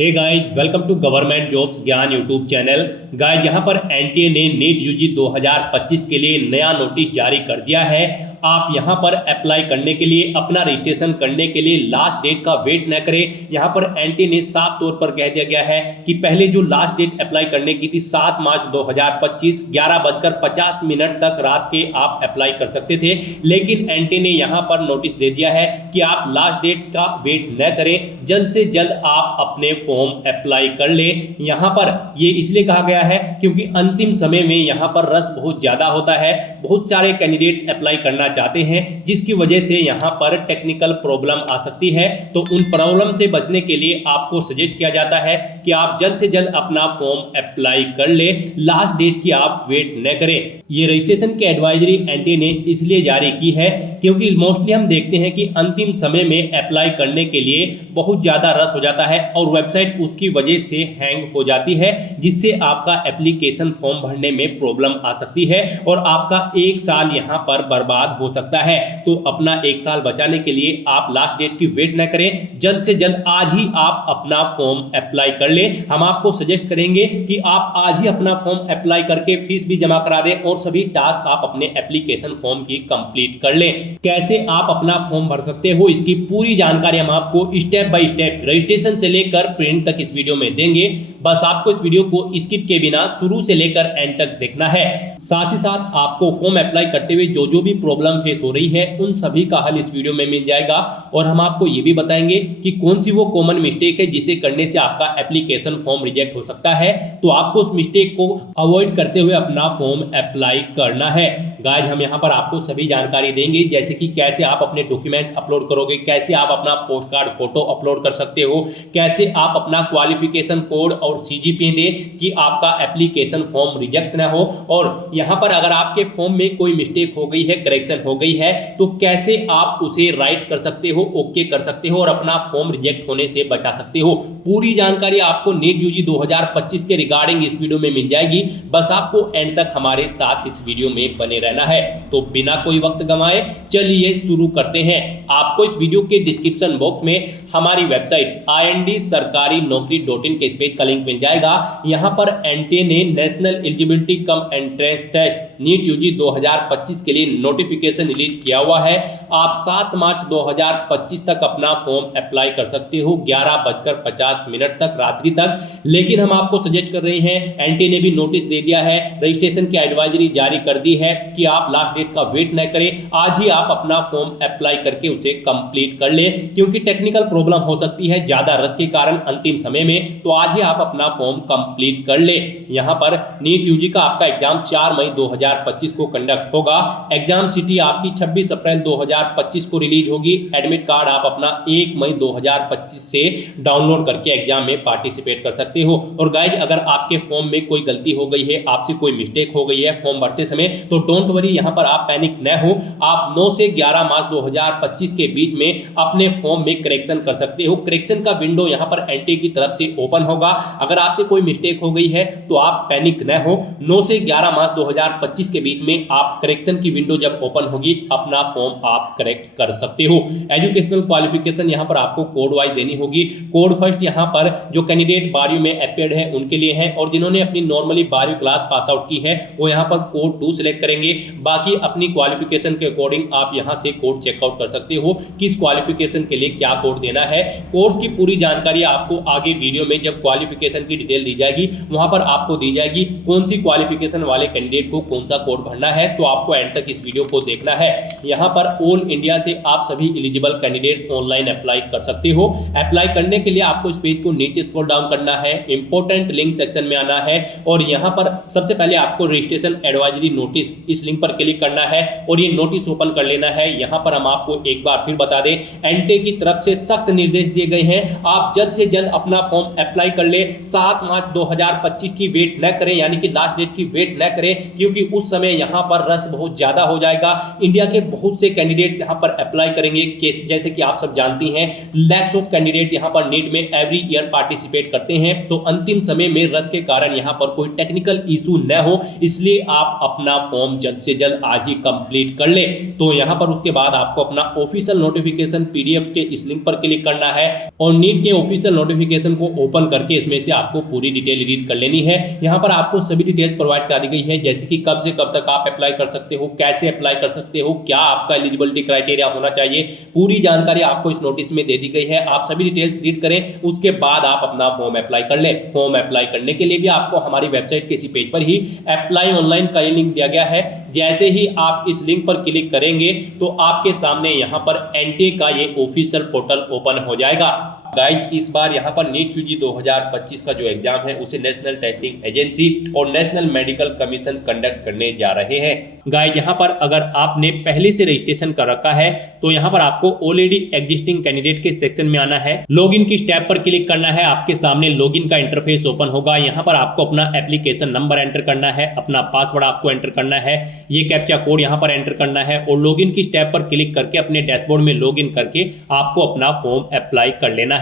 Hey guys, welcome to government jobs Gyan YouTube channel. Guys, यहाँ पर NTA ने NEET UG 2025 के लिए नया नोटिस जारी कर दिया है। आप यहाँ पर अप्लाई करने के लिए, अपना रजिस्ट्रेशन करने के लिए लास्ट डेट का वेट न करें। यहाँ पर एनटीए ने साफ तौर पर कह दिया गया है कि पहले जो लास्ट डेट अप्लाई करने की थी 7 मार्च 2025 11:50 तक रात के आप अप्लाई कर सकते थे, लेकिन एनटीए ने यहाँ पर नोटिस दे दिया है कि आप लास्ट डेट का वेट न करें, जल्द से जल्द आप अपने फॉर्म अप्लाई कर ले। यहाँ पर ये इसलिए कहा गया है क्योंकि अंतिम समय में यहाँ पर रश बहुत ज्यादा होता है, बहुत सारे कैंडिडेट्स अप्लाई करना चाहते हैं, जिसकी वजह से यहाँ पर टेक्निकल प्रॉब्लम आ सकती है। तो उन प्रॉब्लम से बचने के लिए आपको सजेस्ट किया जाता है कि आप जल्द से जल्द अपना फॉर्म अप्लाई कर ले, लास्ट डेट की आप वेट न करें। ये रजिस्ट्रेशन की एडवाइजरी एनटीए ने इसलिए जारी की है क्योंकि मोस्टली हम देखते हैं कि अंतिम समय में अप्लाई करने के लिए बहुत ज्यादा रश हो जाता है और वेबसाइट उसकी वजह से हैंग हो जाती है, जिससे आपका एप्लीकेशन फॉर्म भरने में प्रॉब्लम आ सकती है और आपका 1 साल यहाँ पर बर्बाद हो सकता है। तो अपना 1 साल बचाने के लिए आप लास्ट डेट की वेट न करें, जल्द से जल्द आज ही आप अपना फॉर्म अप्लाई कर ले। हम आपको सजेस्ट करेंगे कि आप आज ही अपना फॉर्म अप्लाई करके फीस भी जमा करा दें और सभी टास्क आप अपने एप्लीकेशन फॉर्म की कंप्लीट कर लें। कैसे आप अपना फॉर्म भर सकते हो, इसकी पूरी जानकारी हम आपको स्टेप बाय स्टेप रजिस्ट्रेशन से लेकर प्रिंट तक इस वीडियो में देंगे। बस आपको इस वीडियो को स्किप के बिना शुरू से लेकर एंड तक देखना है। साथ ही साथ आपको फॉर्म अप्लाई करते हुए जो जो भी प्रॉब्लम फेस हो रही है उन सभी का हल इस वीडियो में मिल जाएगा और हम आपको ये भी बताएंगे कि कौन सी वो कॉमन मिस्टेक है जिसे करने से आपका एप्लीकेशन फॉर्म रिजेक्ट हो सकता है। तो आपको उस मिस्टेक को अवॉइड करते हुए अपना फॉर्म अप्लाई करना है। गाइस, हम यहाँ पर आपको सभी जानकारी देंगे, जैसे कि कैसे आप अपने डॉक्यूमेंट अपलोड करोगे, कैसे आप अपना पोस्ट कार्ड फोटो अपलोड कर सकते हो, कैसे आप अपना क्वालिफिकेशन कोड और सीजीपीए दें कि आपका एप्लीकेशन फॉर्म रिजेक्ट ना हो, और यहाँ पर अगर आपके फॉर्म में कोई मिस्टेक हो गई है, करेक्शन हो गई है, तो कैसे आप उसे राइट कर सकते हो, ओके कर सकते हो और अपना फॉर्म रिजेक्ट होने से बचा सकते हो। पूरी जानकारी आपको नीट यूजी 2025 के रिगार्डिंग इस वीडियो में मिल जाएगी। बस आपको एंड तक हमारे साथ इस वीडियो में बने रहना है। तो बिना कोई वक्त गंवाए चलिए शुरू करते हैं। आपको इस वीडियो के डिस्क्रिप्शन बॉक्स में हमारी वेबसाइट IND-sarkari-naukri.in के इस पेज का लिंक मिल जाएगा। यहाँ पर एनटीए ने national eligibility cum entrance test NEET UG 2025 के लिए नोटिफिकेशन रिलीज किया हुआ है। आप 7 मार्च 2025 तक अपना फॉर्म अप्लाई कर सकते हो 11:50 तक रात्रि तक। लेकिन हम आपको सजेस्ट कर रहे हैं, एनटीए ने भी नोटिस दे दिया है, रजिस्ट्रेशन की एडवाइजरी जारी कर दी है कि आप लास्ट डेट का वेट न करें, आज ही आप अपना फॉर्म अप्लाई करके उसे कंप्लीट कर ले, क्योंकि टेक्निकल प्रॉब्लम हो सकती है ज्यादा रश के कारण अंतिम समय में। तो आज ही आप अपना फॉर्म कंप्लीट कर ले। यहाँ पर नीट यूजी का आपका एग्जाम 4 मई 2025 को कंडक्ट होगा। एग्जाम सिटी आपकी 26 अप्रैल 2025 को रिलीज होगी। एडमिट कार्ड आप अपना 1 मई 2025 से डाउनलोड करके एग्जाम में पार्टिसिपेट कर सकते हो। और गाइज, अगर आपके फॉर्म में कोई गलती हो गई है, आपसे कोई मिस्टेक हो गई है फॉर्म भरते समय, तो डोंट वरी, यहाँ पर आप पैनिक न हो। आप 9 से 11 मार्च 2025 के बीच में अपने फॉर्म में करेक्शन कर सकते हो। करेक्शन का विंडो यहाँ पर एनटीए की तरफ से ओपन होगा। अगर आपसे कोई मिस्टेक हो गई है तो आप पैनिक न हो। 9 से 11 मार्च 2025 के बीच में आप करेक्शन की विंडो जब ओपन होगी, अपना फॉर्म आप करेक्ट कर सकते हो। एजुकेशनल क्वालिफिकेशन यहाँ पर आपको कोड वाइज देनी होगी। कोड फर्स्ट यहाँ पर जो कैंडिडेट 12वीं में अपेयर्ड है उनके लिए है, और जिन्होंने अपनी नॉर्मली 12वीं क्लास पास आउट की है वो यहाँ पर कोड 2 सिलेक्ट करेंगे। बाकी अपनी क्वालिफिकेशन के अकॉर्डिंग आप यहाँ से कोड चेकआउट कर सकते हो, किस क्वालिफिकेशन के लिए क्या कोड देना है। कोर्स की पूरी जानकारी आपको आगे वीडियो में जब क्वालिफिकेशन की डिटेल दी जाएगी वहां पर आपको दी जाएगी, कौन सी क्वालिफिकेशन वाले कैंडिडेट को कौन सा कोड भरना है। तो आपको एंड तक इस वीडियो को देखना है। यहाँ पर ऑल इंडिया से आप सभी एलिजिबल कैंडिडेट्स ऑनलाइन अप्लाई कर सकते हो। अप्लाई करने के लिए आपको इस पेज को नीचे स्क्रॉल डाउन करना है, इंपॉर्टेंट लिंक सेक्शन में आना है और यहाँ पर सबसे पहले आपको रजिस्ट्रेशन एडवाइजरी नोटिस इस लिंक पर क्लिक करना है और ये नोटिस ओपन कर लेना है। यहाँ पर हम आपको एक बार फिर बता दें, एनटीए की तरफ से सख्त निर्देश दिए गए हैं, आप जल्द से जल्द अपना फॉर्म अप्लाई कर ले। 7 मार्च 2025 की वेट न करें, यानी कि लास्ट डेट की वेट न करें, क्योंकि उस समय यहाँ पर रश बहुत ज़्यादा हो जाएगा। इंडिया के बहुत से कैंडिडेट यहाँ पर अप्लाई करेंगे। जैसे कि आप सब जानती हैं, लैक्स ऑफ कैंडिडेट यहाँ पर नीट में एवरी ईयर पार्टिसिपेट करते हैं। तो अंतिम समय में रश के कारण यहाँ पर कोई टेक्निकल इशू न हो, इसलिए आप अपना फॉर्म जल्द से जल्द आज ही कंप्लीट कर ले। तो यहाँ पर उसके बाद आपको अपना ऑफिशियल नोटिफिकेशन पीडीएफ के इस लिंक पर क्लिक करना है और नीट के ऑफिशियल नोटिफिकेशन को ओपन करके इसमें से आपको पूरी डिटेल रीड कर लेनी है। यहाँ पर आपको सभी डिटेल्स प्रोवाइड करा दी गई है, जैसे कि कब से कब तक आप अप्लाई कर सकते हो, कैसे अप्लाई कर सकते हो, क्या आपका एलिजिबिलिटी क्राइटेरिया होना चाहिए, पूरी जानकारी आपको इस नोटिस में दे दी गई है। आप सभी डिटेल्स रीड करें, उसके बाद आप अपना फॉर्म अप्लाई कर लें। फॉर्म अप्लाई करने के लिए भी आपको हमारी वेबसाइट के इसी पेज पर ही अप्लाई ऑनलाइन का ये लिंक दिया गया है। जैसे ही आप इस लिंक पर क्लिक करेंगे तो आपके सामने यहाँ पर एनटीए का ये ऑफिशियल पोर्टल ओपन हो जाएगा। गाइज, इस बार यहाँ पर नीट यूजी 2025 का जो एग्जाम है उसे नेशनल टेस्टिंग एजेंसी और नेशनल मेडिकल कमीशन कंडक्ट करने जा रहे हैं। गाइज, यहाँ पर अगर आपने पहले से रजिस्ट्रेशन कर रखा है तो यहाँ पर आपको ऑलरेडी एग्जिस्टिंग कैंडिडेट के सेक्शन में आना है। लॉगिन की टैब पर क्लिक करना है, आपके सामने लॉगिन का इंटरफेस ओपन होगा। यहाँ पर आपको अपना एप्लीकेशन नंबर एंटर करना है, अपना पासवर्ड आपको एंटर करना है, ये कैप्चा कोड यहाँ पर एंटर करना है और लॉगिन की टैब पर क्लिक करके अपने डैशबोर्ड में लॉगिन करके आपको अपना फॉर्म अप्लाई कर लेना है।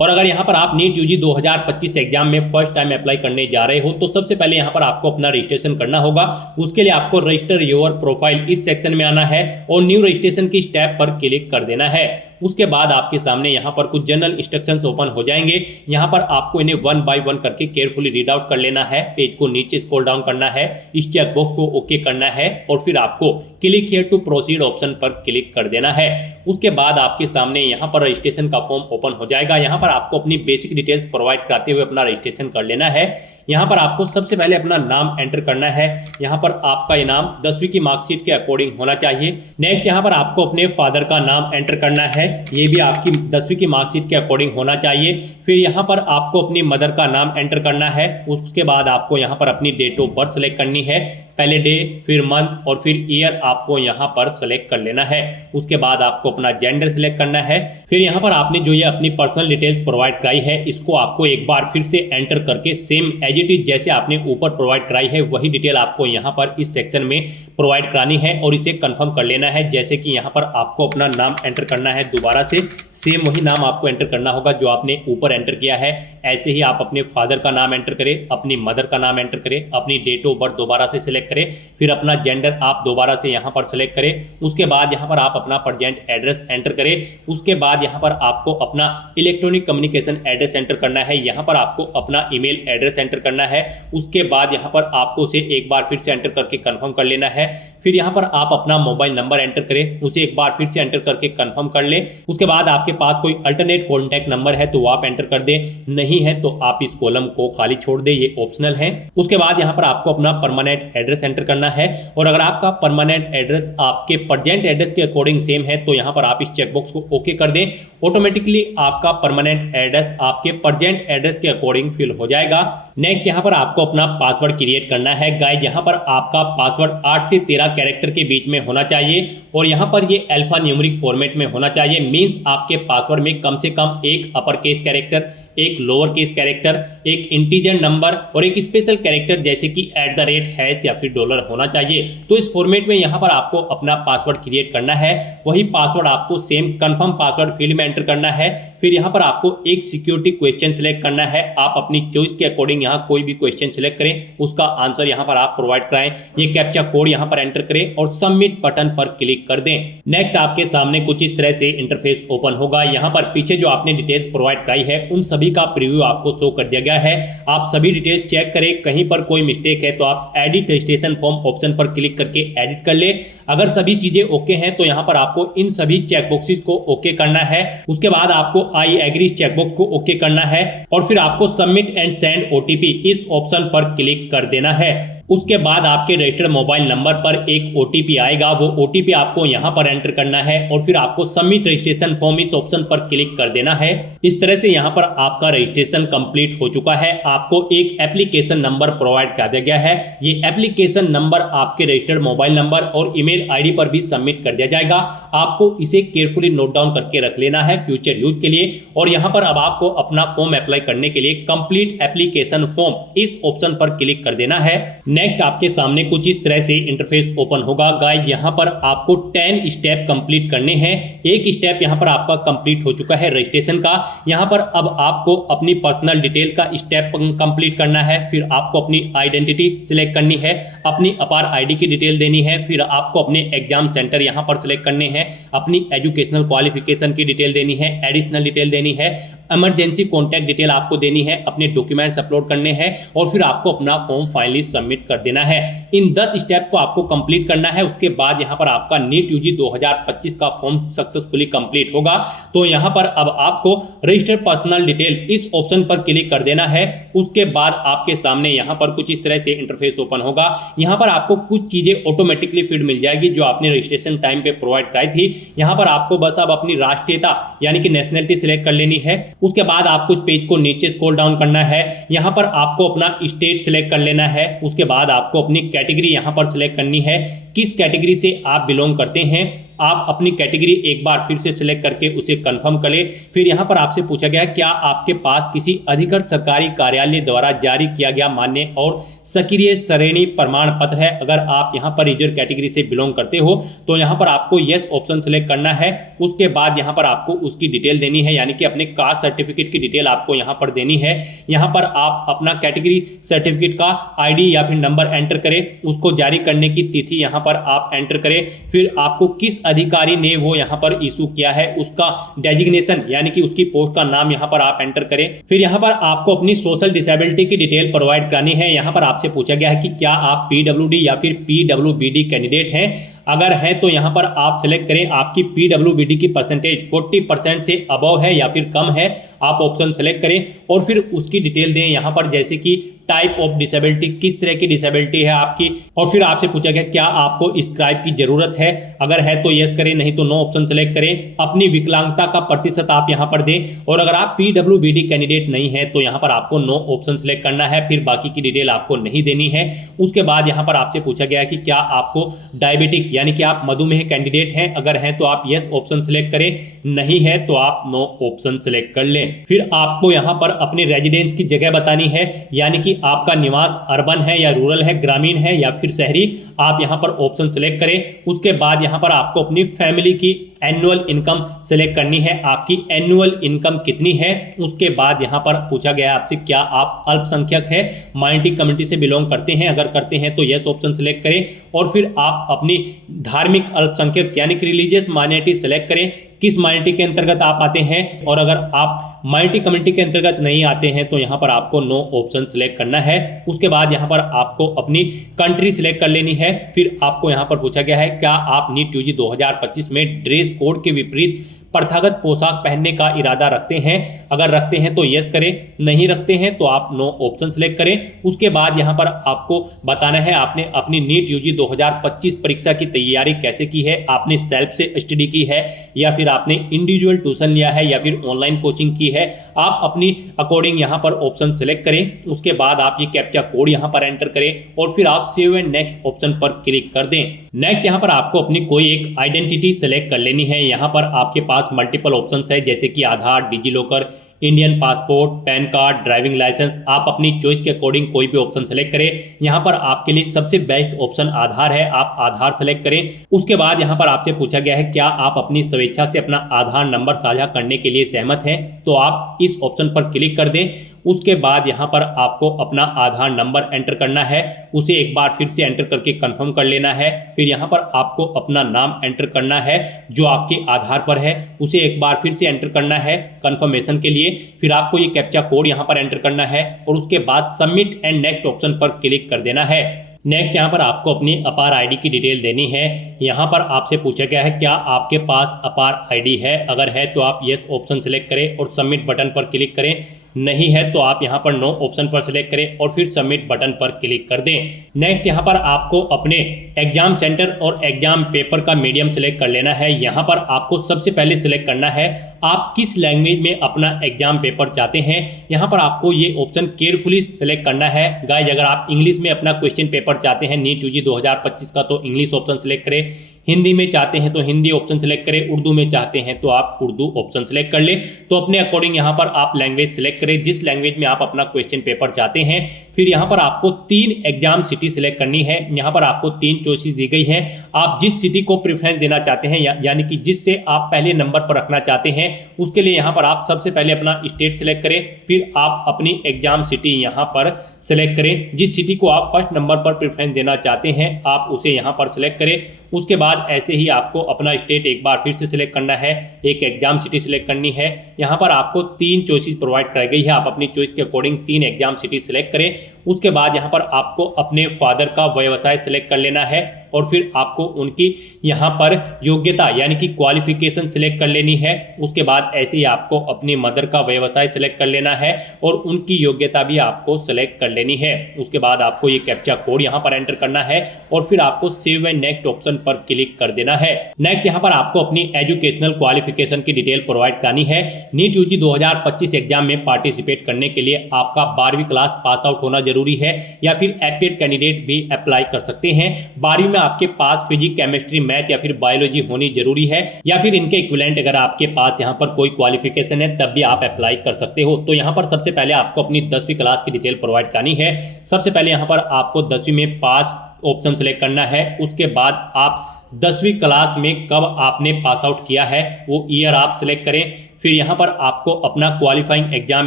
और अगर यहाँ पर आप नीट यूजी 2025 एग्जाम में फर्स्ट टाइम अप्लाई करने जा रहे हो तो सबसे पहले यहाँ पर आपको अपना रजिस्ट्रेशन करना होगा। उसके लिए आपको रजिस्टर योर प्रोफाइल इस सेक्शन में आना है और न्यू रजिस्ट्रेशन की टैब पर क्लिक कर देना है। उसके बाद आपके सामने यहाँ पर कुछ जनरल इंस्ट्रक्शंस ओपन हो जाएंगे। यहाँ पर आपको इन्हें वन बाय वन करके केयरफुली रीड आउट कर लेना है। पेज को नीचे स्क्रॉल डाउन करना है, इस चेक बॉक्स को ओके करना है और फिर आपको click here to proceed option पर क्लिक कर देना है। उसके बाद आपके सामने यहाँ पर रजिस्ट्रेशन का फॉर्म ओपन हो जाएगा। यहाँ पर आपको अपनी बेसिक डिटेल्स प्रोवाइड कराते हुए अपना रजिस्ट्रेशन कर लेना है। यहाँ पर आपको सबसे पहले अपना नाम एंटर करना है। यहाँ पर आपका इनाम 10वीं की मार्कशीट के अकॉर्डिंग होना चाहिए। नेक्स्ट यहाँ पर आपको अपने फादर का नाम एंटर करना है, ये भी आपकी 10वीं की मार्कशीट के अकॉर्डिंग होना चाहिए। फिर यहाँ पर आपको अपनी मदर का नाम एंटर करना है। उसके बाद आपको यहाँ पर अपनी डेट ऑफ बर्थ सेलेक्ट करनी है, पहले डे फिर मंथ और फिर ईयर आपको यहाँ पर सेलेक्ट कर लेना है। उसके बाद आपको अपना जेंडर सेलेक्ट करना है। फिर यहाँ पर आपने जो ये अपनी पर्सनल डिटेल्स प्रोवाइड कराई है इसको आपको एक बार फिर से एंटर करके सेम एज इट इज जैसे आपने ऊपर प्रोवाइड कराई है वही डिटेल आपको यहाँ पर इस सेक्शन में प्रोवाइड करानी है और इसे कंफर्म कर लेना है। जैसे कि यहाँ पर आपको अपना नाम एंटर करना है, दोबारा से सेम वही नाम आपको एंटर करना होगा जो आपने ऊपर एंटर किया है। ऐसे ही आप अपने फादर का नाम एंटर करें, अपनी मदर का नाम एंटर करें, अपनी डेट ऑफ बर्थ दोबारा से सिलेक्ट करें, फिर अपना जेंडर आप दोबारा से यहाँ पर सेलेक्ट करें। उसके बाद यहाँ पर आप अपना प्रेजेंट एड्रेस एंटर करें। उसके बाद यहाँ पर आपको अपना इलेक्ट्रॉनिक कम्युनिकेशन एड्रेस एंटर करना है। यहाँ पर आपको अपना ईमेल एड्रेस एंटर करना है। उसके बाद यहाँ पर आपको उसे एक बार फिर से एंटर करके कंफर्म कर लेना है। फिर यहाँ पर आप अपना मोबाइल नंबर एंटर करें, उसे एक बार फिर से एंटर करके कंफर्म कर लें। उसके बाद आपके पास कोई अल्टरनेट कॉन्टैक्ट नंबर है तो वो आप एंटर कर दें, नहीं है तो आप इस कॉलम को खाली छोड़ दें, ये ऑप्शनल है। उसके बाद यहाँ पर आपको अपना परमानेंट एड्रेस एंटर करना है और अगर आपका परमानेंट एड्रेस आपके प्रेजेंट एड्रेस के अकॉर्डिंग सेम है तो यहाँ पर आप इस चेकबॉक्स को ओके कर दें। ऑटोमेटिकली आपका परमानेंट एड्रेस आपके प्रेजेंट एड्रेस के अकॉर्डिंग फिल हो जाएगा। नेक्स्ट यहाँ पर आपको अपना पासवर्ड क्रिएट करना है। गाइस, यहाँ पर आपका पासवर्ड 8 से 13 कैरेक्टर के बीच में होना चाहिए और यहाँ पर ये अल्फा न्यूमेरिक फॉर्मेट में होना चाहिए। मींस आपके पासवर्ड में कम से कम एक अपर केस कैरेक्टर, एक लोअर केस कैरेक्टर, एक इंटीजर नंबर और एक स्पेशल कैरेक्टर जैसे कि @ या फिर डॉलर होना चाहिए। तो इस फॉर्मेट में यहाँ पर आपको अपना पासवर्ड क्रिएट करना है। वही पासवर्ड आपको सेम कंफर्म पासवर्ड फील्ड में एंटर करना है। फिर यहाँ पर आपको एक सिक्योरिटी क्वेश्चन सिलेक्ट करना है। आप अपनी चॉइस के अकॉर्डिंग यहाँ कोई भी क्वेश्चन सिलेक्ट करें, उसका आंसर यहाँ पर आप प्रोवाइड कराएं। ये कैप्चा कोड यहाँ पर एंटर करें और सबमिट बटन पर क्लिक कर दें। नेक्स्ट आपके सामने कुछ इस तरह से इंटरफेस ओपन होगा। यहाँ पर पीछे जो आपने डिटेल्स प्रोवाइड कराई है उन सभी का प्रीव्यू आपको शो कर दिया गया है। आप सभी डिटेल्स चेक करें, कहीं पर कोई मिस्टेक है तो आप एडिट रजिस्ट्रेशन फॉर्म ऑप्शन पर क्लिक करके एडिट कर ले। अगर सभी चीजें ओके हैं तो यहाँ पर आपको इन सभी चेकबॉक्सेस को ओके करना है। उसके बाद आपको आई एग्री चेकबॉक्स को ओके करना है और फिर आपको सबमिट एंड सेंड ओटीपी इस ऑप्शन पर क्लिक कर देना है। उसके बाद आपके रजिस्टर्ड मोबाइल नंबर पर एक ओटीपी आएगा, वो ओटीपी आपको यहाँ पर एंटर करना है और फिर आपको सबमिट रजिस्ट्रेशन फॉर्म इस ऑप्शन पर क्लिक कर देना है। इस तरह से यहाँ पर आपका रजिस्ट्रेशन कंप्लीट हो चुका है। आपको एक एप्लीकेशन नंबर प्रोवाइड कर दिया गया है। ये एप्लीकेशन नंबर आपके रजिस्टर्ड मोबाइल नंबर और ईमेल आईडी पर भी सबमिट कर दिया जाएगा। आपको इसे केयरफुली नोट डाउन करके रख लेना है फ्यूचर यूज के लिए। और यहाँ पर अब आपको अपना फॉर्म अप्लाई करने के लिए कंप्लीट एप्लीकेशन फॉर्म इस ऑप्शन पर क्लिक कर देना है। नेक्स्ट आपके सामने कुछ इस तरह से इंटरफेस ओपन होगा। गाइस यहाँ पर आपको 10 स्टेप कंप्लीट करने हैं। एक स्टेप यहाँ पर आपका कंप्लीट हो चुका है रजिस्ट्रेशन का। यहाँ पर अब आपको अपनी पर्सनल डिटेल का स्टेप कंप्लीट करना है। फिर आपको अपनी आइडेंटिटी सिलेक्ट करनी है, अपनी अपार आईडी की डिटेल देनी है। फिर आपको अपने एग्जाम सेंटर यहाँ पर सिलेक्ट करने हैं, अपनी एजुकेशनल क्वालिफिकेशन की डिटेल देनी है, एडिशनल डिटेल देनी है, इमरजेंसी कॉन्टैक्ट डिटेल आपको देनी है, अपने डॉक्यूमेंट्स अपलोड करने हैं और फिर आपको अपना फॉर्म फाइनली सबमिट कर देना है। इन 10 स्टेप्स को आपको कंप्लीट करना है। उसके बाद यहाँ पर आपका नीट यूजी 2025 का फॉर्म सक्सेसफुली कंप्लीट होगा। तो यहाँ पर अब आपको रजिस्टर पर्सनल डिटेल इस ऑप्शन पर क्लिक कर देना है। उसके बाद आपके सामने यहाँ पर कुछ इस तरह से इंटरफेस ओपन होगा। यहाँ पर आपको कुछ चीजें ऑटोमेटिकली फीड मिल जाएगी जो आपने रजिस्ट्रेशन टाइम पे प्रोवाइड कराई थी। यहाँ पर आपको बस अब अपनी राष्ट्रीयता यानी कि नेशनलिटी सिलेक्ट कर लेनी है। उसके बाद आपको इस पेज को नीचे स्क्रॉल डाउन करना है। यहाँ पर आपको अपना स्टेट सिलेक्ट कर लेना है। उसके बाद आपको अपनी कैटेगरी यहाँ पर सिलेक्ट करनी है, किस कैटेगरी से आप बिलोंग करते हैं। आप अपनी कैटेगरी एक बार फिर से सिलेक्ट करके उसे कंफर्म कर ले। फिर यहाँ पर आपसे पूछा गया क्या आपके पास किसी अधिकृत सरकारी कार्यालय द्वारा जारी किया गया मान्य और सक्रिय श्रेणी प्रमाण पत्र है। अगर आप यहाँ पर रिजर्व कैटेगरी से बिलोंग करते हो तो यहाँ पर आपको यस ऑप्शन सिलेक्ट करना है। उसके बाद यहाँ पर आपको उसकी डिटेल देनी है, यानी कि अपने कास्ट सर्टिफिकेट की डिटेल आपको यहाँ पर देनी है। यहाँ पर आप अपना कैटेगरी सर्टिफिकेट का आईडी या फिर नंबर एंटर करें, उसको जारी करने की तिथि यहाँ पर आप एंटर करें। फिर आपको किस अधिकारी ने वो यहाँ पर इशू किया है उसका डेजिग्नेशन यानी कि उसकी पोस्ट का नाम यहाँ पर आप एंटर करें। फिर यहाँ पर आपको अपनी सोशल डिसेबिलिटी की डिटेल प्रोवाइड करानी है। यहाँ पर आपसे पूछा गया है कि क्या आप पीडब्ल्यूडी या फिर पीडब्ल्यूबीडी कैंडिडेट हैं। अगर है तो यहाँ पर आप सिलेक्ट करें आपकी पीडब्ल्यूबीडी की परसेंटेज 40% से अबव है या फिर कम है, आप ऑप्शन सेलेक्ट करें और फिर उसकी डिटेल दें यहाँ पर, जैसे कि टाइप ऑफ डिसेबिलिटी, किस तरह की डिसेबिलिटी है आपकी। और फिर आपसे पूछा गया क्या आपको स्क्राइब की जरूरत है। अगर है तो यस करें, नहीं तो नो ऑप्शन सेलेक्ट करें। अपनी विकलांगता का प्रतिशत आप यहाँ पर दें और अगर आप पीडब्ल्यूबीडी कैंडिडेट नहीं है तो यहाँ पर आपको नो ऑप्शन सेलेक्ट करना है। फिर बाकी की डिटेल आपको नहीं देनी है। उसके बाद यहाँ पर आपसे पूछा गया कि क्या आपको डायबिटिक यानी कि आप मधुमेह कैंडिडेट हैं। अगर है तो आप यस ऑप्शन सेलेक्ट करें, नहीं है तो आप नो ऑप्शन सेलेक्ट कर लें। फिर आपको यहाँ पर अपनी रेजिडेंस की जगह बतानी है, यानी कि आपका निवास अर्बन है या रूरल है, ग्रामीण है या फिर शहरी। आप यहाँ पर ऑप्शन सेलेक्ट करें। उसके बाद यहाँ पर आपको अपनी फैमिली की एनुअल इनकम सेलेक्ट करनी है, आपकी एनुअल इनकम कितनी है। उसके बाद यहाँ पर पूछा गया आपसे क्या आप अल्पसंख्यक है, माइनॉरिटी कम्युनिटी से बिलोंग करते हैं। अगर करते हैं तो यस ऑप्शन सेलेक्ट करें और फिर आप अपनी धार्मिक अल्पसंख्यक यानी कि रिलीजियस माइनॉरिटी सेलेक्ट करें, किस माइनॉरिटी के अंतर्गत आप आते हैं। और अगर आप माइनॉरिटी कम्युनिटी के अंतर्गत नहीं आते हैं तो यहाँ पर आपको नो ऑप्शन सेलेक्ट करना है। उसके बाद यहाँ पर आपको अपनी कंट्री सिलेक्ट कर लेनी है। फिर आपको यहाँ पर पूछा गया है क्या आप नीट यूजी 2025 में ड्रेस कोड के विपरीत प्रथागत पोशाक पहनने का इरादा रखते हैं। अगर रखते हैं तो यस करें, नहीं रखते हैं तो आप नो ऑप्शन सेलेक्ट करें। उसके बाद यहाँ पर आपको बताना है आपने अपनी नीट यूजी 2025 परीक्षा की तैयारी कैसे की है। आपने सेल्फ से स्टडी की है या फिर आपने इंडिविजुअल ट्यूशन लिया है या फिर ऑनलाइन कोचिंग की है। आप अपनी अकॉर्डिंग यहाँ पर ऑप्शन सेलेक्ट करें। उसके बाद आप ये कैप्चा कोड यहाँ पर एंटर करें और फिर आप सेव एंड नेक्स्ट ऑप्शन पर क्लिक कर दें। नेक्स्ट यहाँ पर आपको अपनी कोई एक आइडेंटिटी सेलेक्ट कर लेनी है। यहाँ पर आपके पास मल्टीपल ऑप्शंस है, जैसे कि Aadhaar, DigiLocker, Indian passport, PAN card, driving licence. आप अपनी चॉइस के अकॉर्डिंग कोई भी ऑप्शन सेलेक्ट करें। यहाँ पर आपके लिए सबसे बेस्ट ऑप्शन आधार है, आप आधार सेलेक्ट करें। उसके बाद यहाँ पर आपसे पूछा गया है क्या आप अपनी स्वेच्छा से अपना आधार नंबर साझा करने के लिए सहमत हैं, तो आप इस ऑप्शन पर क्लिक कर दें। उसके बाद यहाँ पर आपको अपना आधार नंबर एंटर करना है, उसे एक बार फिर से एंटर करके कंफर्म कर लेना है। फिर यहाँ पर आपको अपना नाम एंटर करना है जो आपके आधार पर है, उसे एक बार फिर से एंटर करना है कंफर्मेशन के लिए। फिर आपको ये कैप्चा कोड यहाँ पर एंटर करना है और उसके बाद सबमिट एंड नेक्स्ट ऑप्शन पर क्लिक कर देना है। नेक्स्ट यहाँ पर आपको अपनी अपार आईडी की डिटेल देनी है। यहाँ पर आपसे पूछा गया है क्या आपके पास अपार आईडी है। अगर है तो आप यस ऑप्शन सेलेक्ट करें और सबमिट बटन पर क्लिक करें, नहीं है तो आप यहाँ पर नो ऑप्शन पर सिलेक्ट करें और फिर सबमिट बटन पर क्लिक कर दें। नेक्स्ट यहाँ पर आपको अपने एग्जाम सेंटर और एग्जाम पेपर का मीडियम सेलेक्ट कर लेना है। यहाँ पर आपको सबसे पहले सिलेक्ट करना है आप किस लैंग्वेज में अपना एग्जाम पेपर चाहते हैं। यहाँ पर आपको ये ऑप्शन केयरफुली सिलेक्ट करना है। गाइज अगर आप इंग्लिश में अपना क्वेश्चन पेपर चाहते हैं नीट यूजी 2025 का तो इंग्लिश ऑप्शन सिलेक्ट करें, हिंदी में चाहते हैं तो हिंदी ऑप्शन सेलेक्ट करें, उर्दू में चाहते हैं तो आप उर्दू ऑप्शन सेलेक्ट कर ले। तो अपने अकॉर्डिंग यहाँ पर आप लैंग्वेज सेलेक्ट करें, जिस लैंग्वेज में आप अपना क्वेश्चन पेपर चाहते हैं। फिर यहाँ पर आपको 3 एग्जाम सिटी सिलेक्ट करनी है। यहाँ पर आपको 3 चॉइसेस दी गई है। आप जिस सिटी को प्रेफरेंस देना चाहते हैं यानी कि जिससे आप पहले नंबर पर रखना चाहते हैं, उसके लिए यहाँ पर आप सबसे पहले अपना स्टेट सेलेक्ट करें, फिर आप अपनी एग्जाम सिटी यहाँ पर सेलेक्ट करें। जिस सिटी को आप फर्स्ट नंबर पर प्रेफरेंस देना चाहते हैं आप उसे यहाँ पर सेलेक्ट करें। उसके बाद ऐसे ही आपको अपना स्टेट एक बार फिर से सिलेक्ट करना है, एक एग्जाम सिटी सिलेक्ट करनी है। यहाँ पर आपको 3 चॉइसेस प्रोवाइड कराई गई है, आप अपनी चॉइस के अकॉर्डिंग 3 एग्जाम सिटी सिलेक्ट करें। उसके बाद यहाँ पर आपको अपने फादर का व्यवसाय सिलेक्ट कर लेना है और फिर आपको उनकी यहाँ पर योग्यता यानी कि क्वालिफिकेशन सिलेक्ट कर लेनी है। उसके बाद ऐसे ही आपको अपनी मदर का व्यवसाय सिलेक्ट कर लेना है और उनकी योग्यता भी आपको सिलेक्ट कर लेनी है। उसके बाद आपको ये कैप्चा कोड यहाँ पर एंटर करना है और फिर आपको सेव एंड नेक्स्ट ऑप्शन पर क्लिक कर देना है। नेक्स्ट यहाँ पर आपको अपनी एजुकेशनल क्वालिफिकेशन की डिटेल प्रोवाइड करानी है। नीट यूजी 2025 एग्जाम में पार्टिसिपेट करने के लिए आपका 12वीं क्लास पास आउट होना जरूरी है या फिर एपीएड कैंडिडेट भी अप्लाई कर सकते हैं। 12वीं में आपके पास फिजिक्स, केमिस्ट्री, मैथ या फिर बायोलॉजी होनी जरूरी है या फिर इनके इक्विवेलेंट अगर आपके पास यहाँ पर कोई क्वालिफिकेशन है तब भी आप अप्लाई कर सकते हो। तो यहाँ पर सबसे पहले आपको अपनी 10वीं क्लास की डिटेल प्रोवाइड करानी है। सबसे पहले यहाँ पर आपको 10वीं में पास ऑप्शन सेलेक्ट करना है। उसके बाद आप 10वीं क्लास में कब आपने पास आउट किया है वो ईयर आप सिलेक्ट करें। फिर यहाँ पर आपको अपना क्वालिफाइंग एग्जाम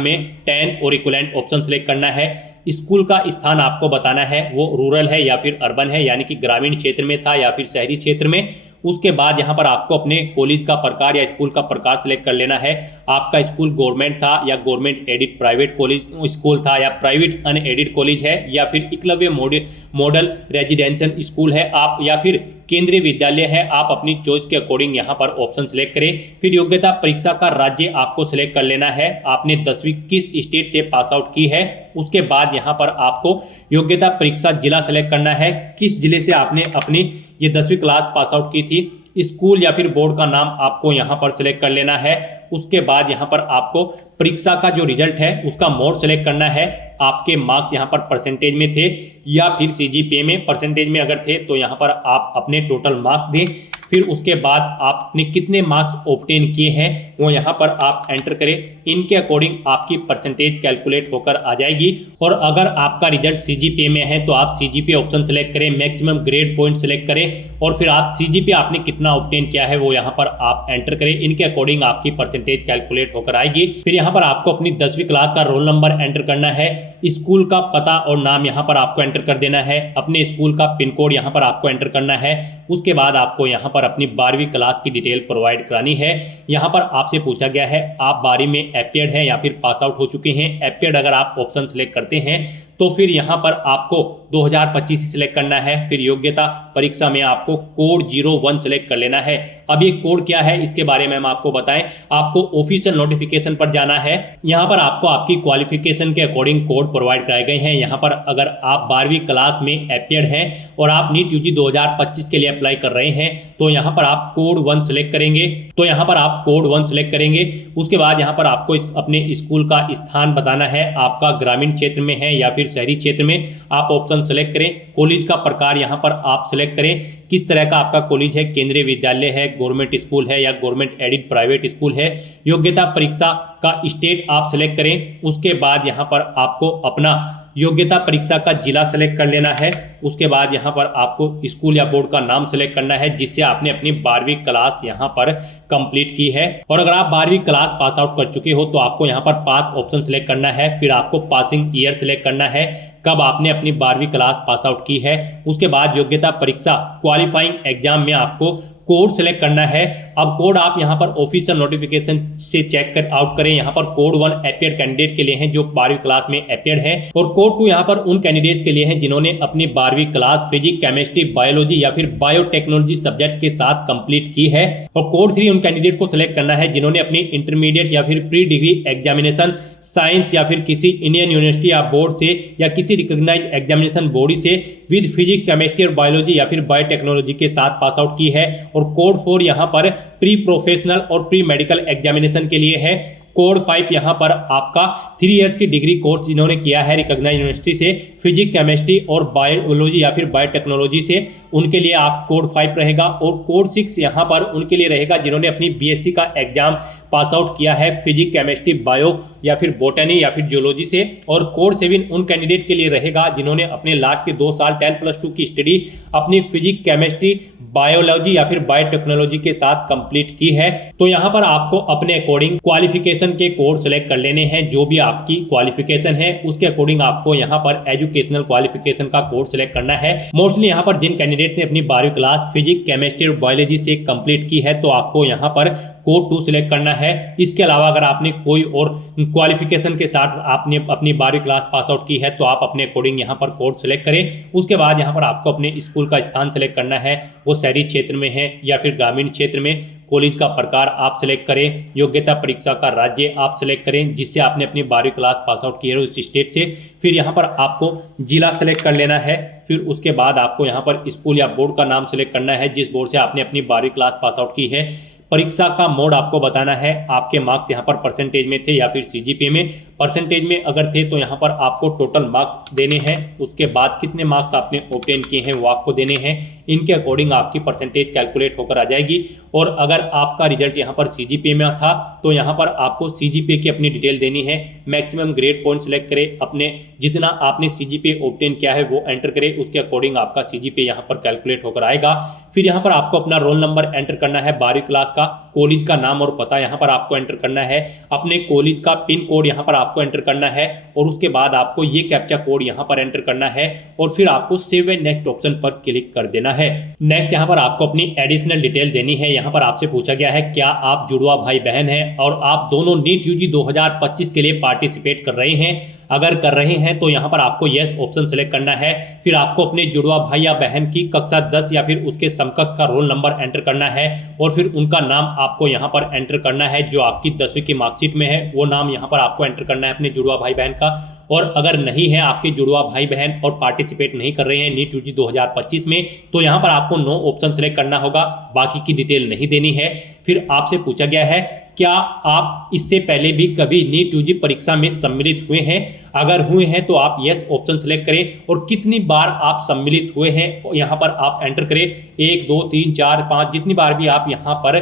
में 10 और इक्विवेलेंट ऑप्शन सेलेक्ट करना है। स्कूल का स्थान आपको बताना है वो रूरल है या फिर अर्बन है यानी कि ग्रामीण क्षेत्र में था या फिर शहरी क्षेत्र में। उसके बाद यहाँ पर आपको अपने कॉलेज का प्रकार या स्कूल का प्रकार सेलेक्ट कर लेना है। आपका स्कूल गवर्नमेंट था या government added private college school था या प्राइवेट अनएडिड कॉलेज है या फिर एकलव्य मॉडल रेजिडेंशियल स्कूल है आप या फिर केंद्रीय विद्यालय है। आप अपनी चॉइस के अकॉर्डिंग यहाँ पर ऑप्शन सेलेक्ट करें। फिर योग्यता परीक्षा का राज्य आपको सिलेक्ट कर लेना है। आपने 10वीं किस स्टेट से पास आउट की है। उसके बाद यहाँ पर आपको योग्यता परीक्षा जिला सेलेक्ट करना है, किस जिले से आपने अपनी ये 10वीं क्लास पास आउट की थी। स्कूल या फिर बोर्ड का नाम आपको यहाँ पर सिलेक्ट कर लेना है। उसके बाद यहाँ पर आपको परीक्षा का जो रिजल्ट है उसका मोड सेलेक्ट करना है। आपके मार्क्स यहाँ पर परसेंटेज में थे या फिर सीजीपीए में परसेंटेज में अगर थे तो यहाँ पर आप अपने टोटल मार्क्स दें। फिर उसके बाद आपने कितने मार्क्स ऑब्टेन किए हैं वो यहाँ पर आप एंटर करें। इनके अकॉर्डिंग आपकी परसेंटेज कैलकुलेट होकर आ जाएगी। और अगर आपका रिजल्ट सीजीपीए में है तो आप सीजीपीए ऑप्शन सेलेक्ट करें, मैक्सिमम ग्रेड पॉइंट सेलेक्ट करें और फिर आप सीजीपीए आपने कितना ऑब्टेन किया है वो यहाँ पर आप एंटर करें। इनके अकॉर्डिंग आपकी परसेंटेज कैलकुलेट होकर आएगी। फिर यहाँ पर आपको अपनी 10वीं क्लास का रोल नंबर एंटर करना है। स्कूल का पता और नाम यहाँ पर आपको एंटर कर देना है। अपने स्कूल का पिन कोड यहाँ पर आपको एंटर करना है। उसके बाद आपको यहाँ पर अपनी 12वीं क्लास की डिटेल प्रोवाइड करानी है। यहाँ पर आपसे पूछा गया है आप 12वीं में एपीएड है या फिर पास आउट हो चुके हैं। एपीएड अगर आप ऑप्शन सेलेक्ट करते हैं तो फिर यहाँ पर आपको 2025 सिलेक्ट करना है। फिर योग्यता परीक्षा में आपको कोड 01 सेलेक्ट कर लेना है। अब ये कोड क्या है इसके बारे में हम आपको बताएं। आपको ऑफिशियल नोटिफिकेशन पर जाना है। यहाँ पर आपको आपकी क्वालिफिकेशन के अकॉर्डिंग कोड प्रोवाइड कराए गए हैं। यहाँ पर अगर आप 12वीं क्लास में एपीएड हैं और आप नीट यूजी 2025 के लिए अप्लाई कर रहे हैं तो यहाँ पर आप कोड 1 सेलेक्ट करेंगे। तो यहाँ पर आप कोड 1 सेलेक्ट करेंगे। उसके बाद यहाँ पर आपको अपने स्कूल का स्थान बताना है। आपका ग्रामीण क्षेत्र में है या फिर शहरी क्षेत्र में, आप ऑप्शन सेलेक्ट करें। कॉलेज का प्रकार यहाँ पर आप सेलेक्ट करें, किस तरह का आपका कॉलेज है, केंद्रीय विद्यालय है, गवर्नमेंट स्कूल है या गवर्नमेंट एडिड प्राइवेट स्कूल है। योग्यता परीक्षा का स्टेट आप सेलेक्ट करें। उसके बाद यहाँ पर आपको अपना योग्यता परीक्षा का जिला सेलेक्ट कर लेना है। उसके बाद यहाँ पर आपको स्कूल या बोर्ड का नाम सेलेक्ट करना है जिससे आपने अपनी 12वीं क्लास यहाँ पर कंप्लीट की है। और अगर आप 12वीं क्लास पास आउट कर चुके हो तो आपको यहाँ पर पास ऑप्शन सेलेक्ट करना है। फिर आपको पासिंग ईयर सेलेक्ट करना है, कब आपने अपनी 12वीं क्लास पास आउट की है। उसके बाद योग्यता परीक्षा क्वालिफाइंग एग्जाम में आपको कोड सेलेक्ट करना है। अब कोड आप यहाँ पर ऑफिशियल नोटिफिकेशन से चेक कर आउट करें। यहाँ पर कोड 1 एपीएड कैंडिडेट के लिए है जो 12वीं क्लास में एपीएड है और कोड 2 यहाँ पर उन कैंडिडेट्स के लिए है जिन्होंने अपनी 12वीं क्लास फिजिक्स, केमिस्ट्री, बायोलॉजी या फिर बायोटेक्नोलॉजी सब्जेक्ट के साथ कंप्लीट की है। और कोड 3 उन कैंडिडेट को सिलेक्ट करना है जिन्होंने अपनी इंटरमीडिएट या फिर प्री डिग्री एग्जामिनेशन साइंस या फिर किसी इंडियन यूनिवर्सिटी या बोर्ड से या किसी रिकॉग्नाइज्ड एग्जामिनेशन बॉडी से विद फिजिक्स, केमिस्ट्री और बायोलॉजी या फिर बायोटेक्नोलॉजी के साथ पास आउट की है। और कोड 4 यहाँ पर प्री प्रोफेशनल और प्री मेडिकल एग्जामिनेशन के लिए है। कोड 5 यहाँ पर आपका 3 इयर्स की डिग्री कोर्स जिन्होंने किया है रिकॉग्नाइज्ड यूनिवर्सिटी से फिजिक्स, केमिस्ट्री और बायोलॉजी या फिर बायोटेक्नोलॉजी से, उनके लिए आप कोड 5 रहेगा। और कोड 6 यहाँ पर उनके लिए रहेगा जिन्होंने अपनी बीएससी का एग्जाम पास आउट किया है फिजिक्स, केमिस्ट्री, बायो या फिर बॉटनी या फिर जियोलॉजी से। और कोड 7 उन कैंडिडेट के लिए रहेगा जिन्होंने अपने लास्ट के 2 साल 10+2 की स्टडी अपनी फिजिक्स, केमिस्ट्री, बायोलॉजी या फिर बायोटेक्नोलॉजी के साथ कंप्लीट की है। तो यहाँ पर आपको अपने अकॉर्डिंग क्वालिफिकेशन के कोर्स सेलेक्ट कर लेने हैं। जो भी आपकी क्वालिफिकेशन है उसके अकॉर्डिंग आपको यहाँ पर एजुकेशनल क्वालिफिकेशन का कोर्स सेलेक्ट करना है। मोस्टली यहाँ पर जिन कैंडिडेट ने अपनी 12वीं क्लास फिजिक्स, केमिस्ट्री और बायोलॉजी से कंप्लीट की है तो आपको यहाँ पर कोड 2 सिलेक्ट करना है। इसके अलावा अगर आपने कोई और क्वालिफिकेशन के साथ आपने अपनी 12वीं क्लास पास आउट की है तो आप अपने अकॉर्डिंग यहाँ पर कोड सेलेक्ट करें। उसके बाद यहाँ पर आपको अपने स्कूल का स्थान सेलेक्ट करना है, वो शहरी क्षेत्र में है या फिर ग्रामीण क्षेत्र में। कॉलेज का प्रकार आप सिलेक्ट करें, योग्यता परीक्षा का राज्य आप सिलेक्ट करें जिससे आपने अपनी 12वीं क्लास पास आउट की है उस स्टेट से। फिर यहाँ पर आपको जिला सेलेक्ट कर लेना है। फिर उसके बाद आपको यहाँ पर स्कूल या बोर्ड का नाम सेलेक्ट करना है जिस बोर्ड से आपने अपनी 12वीं क्लास पास आउट की है। परीक्षा का मोड आपको बताना है, आपके मार्क्स यहाँ पर परसेंटेज में थे या फिर सीजीपीए में। परसेंटेज में अगर थे तो यहाँ पर आपको टोटल मार्क्स देने हैं, उसके बाद कितने मार्क्स आपने ऑब्टेन किए हैं वो आपको देने हैं। इनके अकॉर्डिंग आपकी परसेंटेज कैलकुलेट होकर आ जाएगी। और अगर आपका रिजल्ट यहाँ पर सीजीपीए में था तो यहाँ पर आपको सीजीपीए की अपनी डिटेल देनी है। मैक्सिमम ग्रेड पॉइंट सेलेक्ट करें, अपने जितना आपने सीजीपीए ऑब्टेन किया है वो एंटर करें, उसके अकॉर्डिंग आपका सीजीपीए यहाँ पर कैलकुलेट होकर आएगा। फिर यहाँ पर आपको अपना रोल नंबर एंटर करना है, 12वीं क्लास का, कॉलेज का नाम और पता यहाँ पर आपको एंटर करना है, अपने कॉलेज का पिन कोड यहाँ पर आपको एंटर करना है और उसके बाद आपको ये कैप्चा कोड यहाँ पर एंटर करना है और फिर आपको सेव एंड नेक्स्ट ऑप्शन पर क्लिक कर देना है। नेक्स्ट यहाँ पर आपको अपनी एडिशनल डिटेल देनी है। यहाँ पर आपसे पूछा गया है क्या आप जुड़वा भाई बहन हैं और आप दोनों नीट यूजी 2025 के लिए पार्टिसिपेट कर रहे हैं। अगर कर रहे हैं तो यहाँ पर आपको यस ऑप्शन सेलेक्ट करना है। फिर आपको अपने जुड़वा भाई या बहन की कक्षा 10 या फिर उसके समकक्ष का रोल नंबर एंटर करना है और फिर उनका नाम आपको यहाँ पर एंटर करना है। जो आपकी 10वीं की मार्कशीट में है वो नाम यहाँ पर आपको एंटर करना है अपने जुड़वा भाई बहन का। और अगर नहीं है आपके जुड़वा भाई बहन और पार्टिसिपेट नहीं कर रहे हैं नीट यूजी 2025 में तो यहाँ पर आपको नो ऑप्शन सेलेक्ट करना होगा, बाकी की डिटेल नहीं देनी है। फिर आपसे पूछा गया है क्या आप इससे पहले भी कभी नीट यूजी परीक्षा में सम्मिलित हुए हैं। अगर हुए हैं तो आप यस ऑप्शन सेलेक्ट करें और कितनी बार आप सम्मिलित हुए हैं यहाँ पर आप एंटर करें, 1 2 3 4 5 जितनी बार भी आप यहाँ पर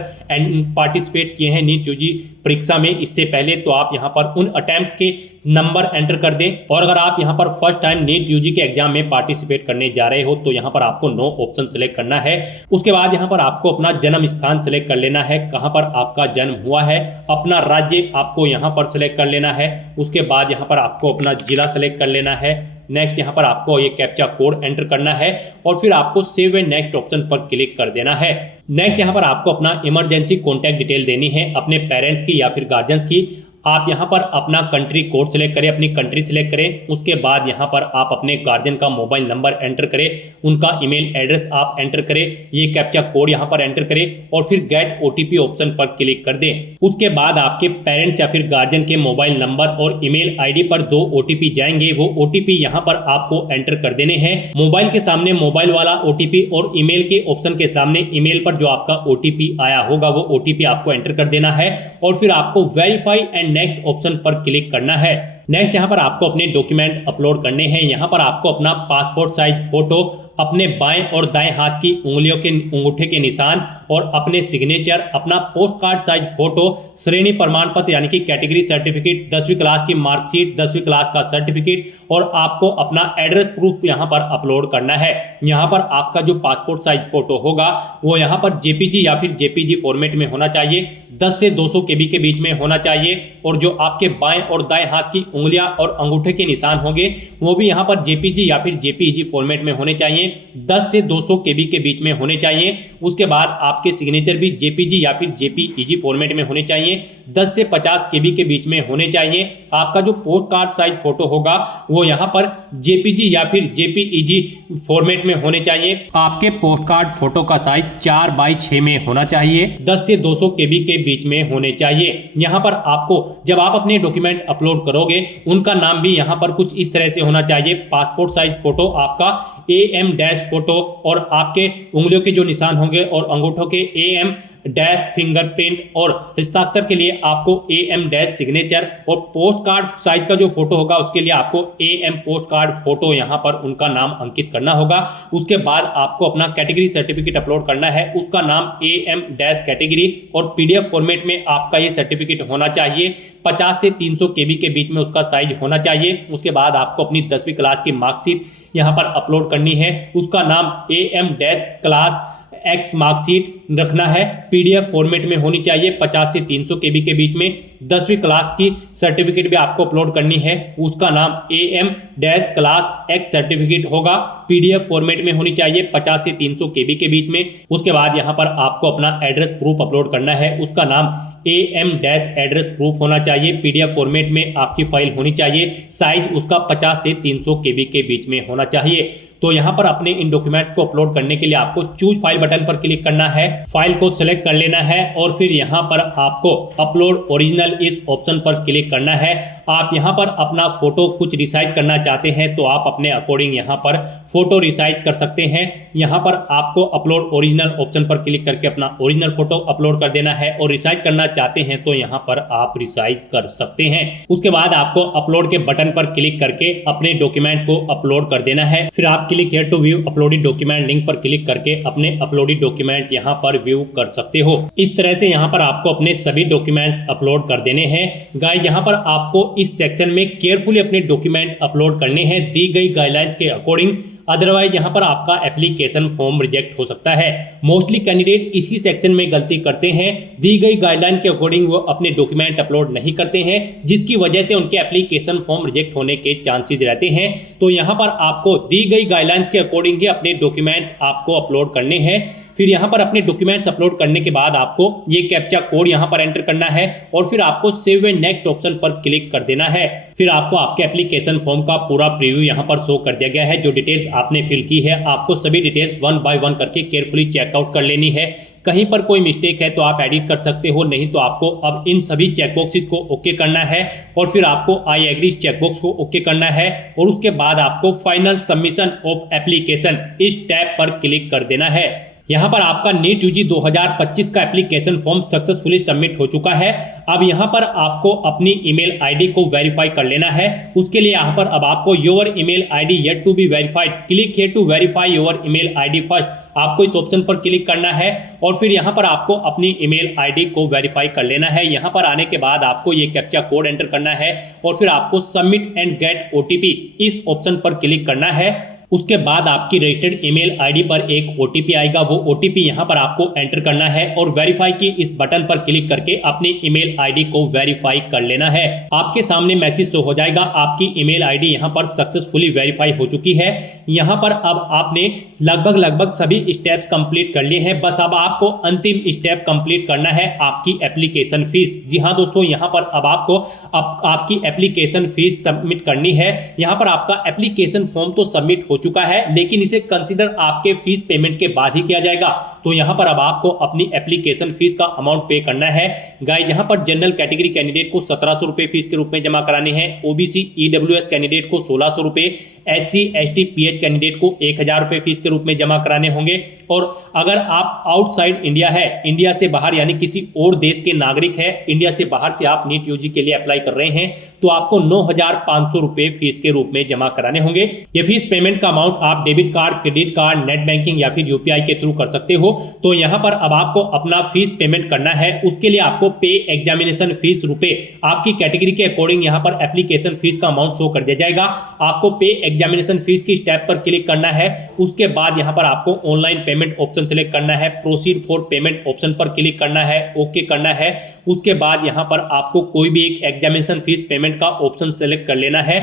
पार्टिसिपेट किए हैं नीट यूजी परीक्षा में इससे पहले तो आप यहाँ पर उन अटेम्प्ट्स के नंबर एंटर कर दें। और अगर आप यहाँ पर फर्स्ट टाइम नीट यूजी के एग्जाम में पार्टिसिपेट करने जा रहे हो तो यहाँ पर आपको नो ऑप्शन सेलेक्ट करना है। उसके बाद यहाँ पर आपको अपना जन्म स्थान सेलेक्ट कर लेना है, कहाँ पर आपका जन्म हुआ है, अपना राज्य आपको यहाँ पर सेलेक्ट कर लेना है। उसके बाद यहाँ पर आपको अपना जिला सेलेक्ट कर लेना है। नेक्स्ट यहाँ पर आपको ये कैप्चा कोड एंटर करना है और फिर आपको सेव एंड नेक्स्ट ऑप्शन पर क्लिक कर देना है। नेक्स्ट यहाँ पर आपको अपना इमरजेंसी कॉन्टैक्ट डिटेल देनी है अपने पेरेंट्स की या फिर गार्जियंस की। आप यहाँ पर अपना कंट्री कोड सेलेक्ट करें, अपनी कंट्री सेलेक्ट करें। उसके बाद यहाँ पर आप अपने गार्जियन का मोबाइल नंबर एंटर करें, उनका ईमेल एड्रेस आप एंटर करें, ये कैप्चा कोड यहाँ पर एंटर करें और फिर गेट ओटीपी ऑप्शन पर क्लिक कर दें। उसके बाद आपके पेरेंट्स या फिर गार्जियन के मोबाइल नंबर और ईमेल आईडी पर 2 ओटीपी जाएंगे, वो ओटीपी यहाँ पर आपको एंटर कर देने हैं। मोबाइल के सामने मोबाइल वाला ओटीपी और ईमेल के ऑप्शन के सामने ईमेल पर जो आपका ओटीपी आया होगा वो ओटीपी आपको एंटर कर देना है और फिर आपको वेरीफाई एंड नेक्स्ट ऑप्शन पर क्लिक करना है। नेक्स्ट यहाँ पर आपको अपने डॉक्यूमेंट अपलोड करने हैं। यहाँ पर आपको अपना पासपोर्ट साइज फोटो, अपने बाएं और दाएं हाथ की उंगलियों के अंगूठे के निशान और अपने सिग्नेचर, अपना पोस्ट कार्ड साइज फोटो, श्रेणी प्रमाण पत्र यानी कि कैटेगरी सर्टिफिकेट, 10वीं क्लास की मार्कशीट, 10वीं क्लास का सर्टिफिकेट और आपको अपना एड्रेस प्रूफ यहाँ पर अपलोड करना है। यहाँ पर आपका जो पासपोर्ट साइज फोटो होगा वो यहाँ पर जेपीजी या फिर जेपीजी फॉर्मेट में होना चाहिए, 10 से 200 केबी के बीच में होना चाहिए और जो आपके बाएं और दाएं हाथ की उंगलियां और अंगूठे के निशान होंगे वो भी यहाँ पर जेपीजी या फिर जेपीईजी फॉर्मेट में होने चाहिए, 10 से 200 केबी के बीच में होने चाहिए। उसके बाद आपके सिग्नेचर भी जेपीजी या फिर जेपीईजी फॉर्मेट में होने चाहिए, 10 से 50 केबी के बीच में होने चाहिए। आपका जो पोस्ट कार्ड साइज फोटो होगा वो यहाँ पर जेपीजी या फिर जेपीईजी फॉर्मेट में होने चाहिए। आपके पोस्ट कार्ड फोटो का साइज 4x6 में होना चाहिए, 10 से 200 केबी के बीच में होने चाहिए। यहाँ पर आपको जब आप अपने डॉक्यूमेंट अपलोड करोगे उनका नाम भी यहाँ पर कुछ इस तरह से होना चाहिए। पासपोर्ट साइज फोटो आपका AM डैश फोटो और आपके उंगलियों के जो निशान होंगे और अंगूठों के AM डैश फिंगरप्रिंट और हस्ताक्षर के लिए आपको AM डैश सिग्नेचर और पोस्ट कार्ड साइज का जो फोटो होगा उसके लिए आपको AM पोस्ट कार्ड फोटो यहाँ पर उनका नाम अंकित करना होगा। उसके बाद आपको अपना कैटेगरी सर्टिफिकेट अपलोड करना है, उसका नाम AM डैश कैटेगरी और PDF फॉर्मेट में आपका ये सर्टिफिकेट होना चाहिए। 50 से 300 KB के बीच में उसका साइज होना चाहिए। उसके बाद आपको अपनी 10वीं क्लास की मार्कशीट यहाँ पर अपलोड करनी है, उसका नाम AM dash class X marksheet रखना है, PDF फॉर्मेट में होनी चाहिए, 50 से 300 KB के बीच में। 10वीं क्लास की सर्टिफिकेट भी आपको अपलोड करनी है, उसका नाम AM dash class X certificate होगा, PDF फॉर्मेट में होनी चाहिए, 50 से 300 KB के बीच में। उसके बाद यहाँ पर आपको अपना एड्रेस प्रूफ अपलोड करना है, उसका नाम AM डैश एड्रेस प्रूफ होना चाहिए, PDF फॉर्मेट में आपकी फाइल होनी चाहिए, साइज उसका 50 से 300 KB के बीच में होना चाहिए। तो यहाँ पर अपने इन डॉक्यूमेंट्स को अपलोड करने के लिए आपको चूज फाइल बटन पर क्लिक करना है, फाइल को सिलेक्ट कर लेना है और फिर यहाँ पर आपको अपलोड ओरिजिनल इस ऑप्शन पर क्लिक करना है। आप यहाँ पर अपना फोटो कुछ रिसाइज करना चाहते हैं तो आप अपने अकॉर्डिंग यहाँ पर फोटो रिसाइज कर सकते हैं। यहाँ पर आपको अपलोड ओरिजिनल ऑप्शन पर क्लिक करके अपना ओरिजिनल फोटो अपलोड कर देना है और रिसाइज करना चाहते हैं तो यहाँ पर आप रिसाइज कर सकते हैं। उसके बाद आपको अपलोड के बटन पर क्लिक करके अपने डॉक्यूमेंट को अपलोड कर देना है। फिर आप click here to view uploaded document link पर क्लिक करके अपने अपलोडेड डॉक्यूमेंट यहाँ पर व्यू कर सकते हो। इस तरह से यहाँ पर आपको अपने सभी डॉक्यूमेंट्स अपलोड कर देने हैं। गाइस यहाँ पर आपको इस सेक्शन में केयरफुली अपने डॉक्यूमेंट अपलोड करने हैं दी गई गाइडलाइंस के अकॉर्डिंग, अदरवाइज यहाँ पर आपका एप्लीकेशन फॉर्म रिजेक्ट हो सकता है। मोस्टली कैंडिडेट इसी सेक्शन में गलती करते हैं, दी गई गाइडलाइन के अकॉर्डिंग वो अपने डॉक्यूमेंट अपलोड नहीं करते हैं, जिसकी वजह से उनके एप्लीकेशन फॉर्म रिजेक्ट होने के चांसेस रहते हैं। तो यहाँ पर आपको दी गई गाइडलाइंस के अकॉर्डिंग ही अपने डॉक्यूमेंट्स आपको अपलोड करने हैं। फिर यहाँ पर अपने डॉक्यूमेंट्स अपलोड करने के बाद आपको ये कैप्चा कोड यहाँ पर एंटर करना है और फिर आपको सेव एंड नेक्स्ट ऑप्शन पर क्लिक कर देना है। फिर आपको आपके एप्लीकेशन फॉर्म का पूरा प्रीव्यू यहाँ पर शो कर दिया गया है। जो डिटेल्स आपने फिल की है आपको सभी डिटेल्स 1 बाय 1 करके केयरफुली चेकआउट कर लेनी है। कहीं पर कोई मिस्टेक है तो आप एडिट कर सकते हो, नहीं तो आपको अब इन सभी चेकबॉक्सेस को ओके करना है और फिर आपको आई एग्री चेकबॉक्स को ओके करना है और उसके बाद आपको फाइनल सबमिशन ऑफ एप्लीकेशन इस टैब पर क्लिक कर देना है। यहाँ पर आपका नीट यूजी 2025 का एप्लीकेशन फॉर्म सक्सेसफुली सबमिट हो चुका है। अब यहाँ पर आपको अपनी ईमेल आईडी को वेरीफाई कर लेना है। उसके लिए यहाँ पर अब आपको your email ID yet to be verified, click here to verify your email ID first, आपको इस ऑप्शन पर क्लिक करना है और फिर यहाँ पर आपको अपनी ईमेल आईडी को वेरीफाई कर लेना है। यहाँ पर आने के बाद आपको ये कैप्चा कोड एंटर करना है और फिर आपको सबमिट एंड गेट OTP इस ऑप्शन पर क्लिक करना है। उसके बाद आपकी रजिस्टर्ड ईमेल आईडी पर एक OTP आएगा, वो OTP यहाँ पर आपको एंटर करना है और वेरीफाई की इस बटन पर क्लिक करके अपनी ईमेल आईडी को वेरीफाई कर लेना है। आपके सामने मैसेज शो हो जाएगा, आपकी ईमेल आईडी यहाँ पर सक्सेसफुली वेरीफाई हो चुकी है। यहाँ पर अब आपने लगभग सभी स्टेप्स कंप्लीट कर लिए हैं, बस अब आपको अंतिम स्टेप कंप्लीट करना है, आपकी एप्लीकेशन फीस। जी हाँ दोस्तों, यहाँ पर अब आपको आपकी एप्लीकेशन फीस सबमिट करनी है। यहाँ पर आपका एप्लीकेशन फॉर्म तो सबमिट हो चुका है लेकिन इसे कंसीडर आपके फीस पेमेंट के बाद ही किया जाएगा। तो यहाँ पर अब आपको अपनी एप्लीकेशन फीस का अमाउंट पे करना है। गाइस यहाँ पर जनरल कैटेगरी कैंडिडेट को 1700 रुपए फीस के रूप में जमा कराने हैं, OBC EWS कैंडिडेट को 1600 रुपए, SC ST PH कैंडिडेट को 1000 रुपए फीस के रूप में जमा कराने होंगे। और अगर आप आउटसाइड इंडिया है, इंडिया से बाहर यानी किसी और देश के नागरिक है, इंडिया से बाहर से आप नीट यूजी के लिए अप्लाई कर रहे हैं तो आपको 9500 रुपए फीस के रूप में जमा कराने होंगे। ये फीस पेमेंट का अमाउंट आप debit card, credit card, net banking या फिर UPI के थ्रू कर सकते हो। तो यहाँ पर अब आपको अपना फीस पेमेंट करना है। उसके लिए आपको पे एग्जामिनेशन फीस रुपए आपकी कैटेगरी के अकॉर्डिंग यहाँ पर एप्लीकेशन फीस का अमाउंट शो कर दिया जाएगा। आपको पे एग्जामिनेशन फीस की स्टेप पर क्लिक करना है। उसके बाद यहाँ पर आपको ऑनलाइन पेमेंट ऑप्शन सेलेक्ट करना है, प्रोसीड फॉर पेमेंट ऑप्शन पर क्लिक करना है, ओके करना है। उसके बाद यहाँ पर आपको कोई भी एक एग्जामिनेशन फीस पेमेंट का ऑप्शन सेलेक्ट कर लेना है,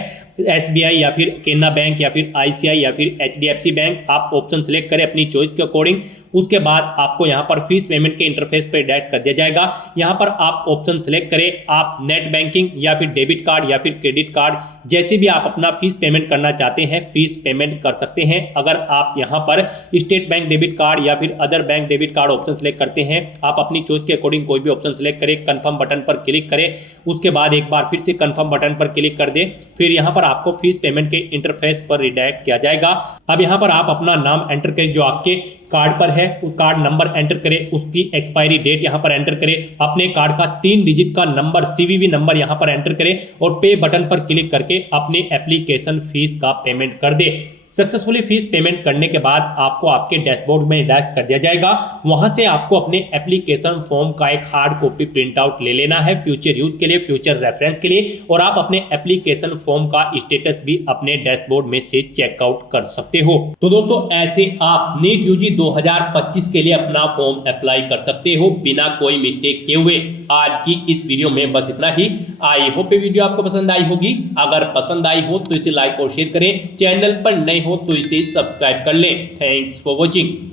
SBI या फिर केनरा बैंक या फिर ICI या फिर HDFC बैंक, आप ऑप्शन सेलेक्ट करें अपनी चॉइस के अकॉर्डिंग। उसके बाद आपको यहाँ पर फीस पेमेंट के इंटरफेस पर डायरेक्ट कर दिया जाएगा। यहाँ पर आप ऑप्शन सेलेक्ट करें, आप नेट बैंकिंग या फिर डेबिट कार्ड या फिर क्रेडिट कार्ड, जैसे भी आप अपना फीस पेमेंट करना चाहते हैं फीस पेमेंट कर सकते हैं। अगर आप यहाँ पर स्टेट बैंक डेबिट कार्ड या फिर other bank debit card option select करते हैं, आप अपनी चॉइस के अकॉर्डिंग कोई भी ऑप्शन सेलेक्ट करें, कंफर्म बटन पर क्लिक करें। उसके बाद एक बार फिर से कंफर्म कंफर्म बटन पर क्लिक कर दे। फिर यहाँ पर आपको फीस पेमेंट के इंटरफेस पर रिडायरेक्ट किया जाएगा। अब यहाँ पर आप अपना नाम एंटर करें जो आपके कार्ड पर है, उस कार्ड नंबर एंटर करें, उसकी एक्सपायरी डेट यहाँ पर एंटर करें, अपने कार्ड का 3 डिजिट का नंबर सीवीवी नंबर यहाँ पर एंटर करें और पे बटन पर क्लिक करके अपनी एप्लीकेशन फीस का पेमेंट कर दे। सक्सेसफुली फीस पेमेंट करने के बाद आपको आपके डैशबोर्ड में डायरेक्ट कर दिया जाएगा। वहां से आपको अपने एप्लीकेशन फॉर्म का एक हार्ड कॉपी प्रिंट आउट ले लेना है फ्यूचर यूज के लिए, फ्यूचर रेफरेंस के लिए, और आप अपने एप्लीकेशन फॉर्म का स्टेटस भी अपने डैशबोर्ड में से चेकआउट कर सकते हो। तो दोस्तों ऐसे आप नीट यूजी 2025 के लिए अपना फॉर्म अप्लाई कर सकते हो बिना कोई मिस्टेक किए हुए। आज की इस वीडियो में बस इतना ही। आई होप ये वीडियो आपको पसंद आई होगी। अगर पसंद आई हो तो इसे लाइक और शेयर करें, चैनल पर नए हो तो इसे सब्सक्राइब कर लें। Thanks for watching.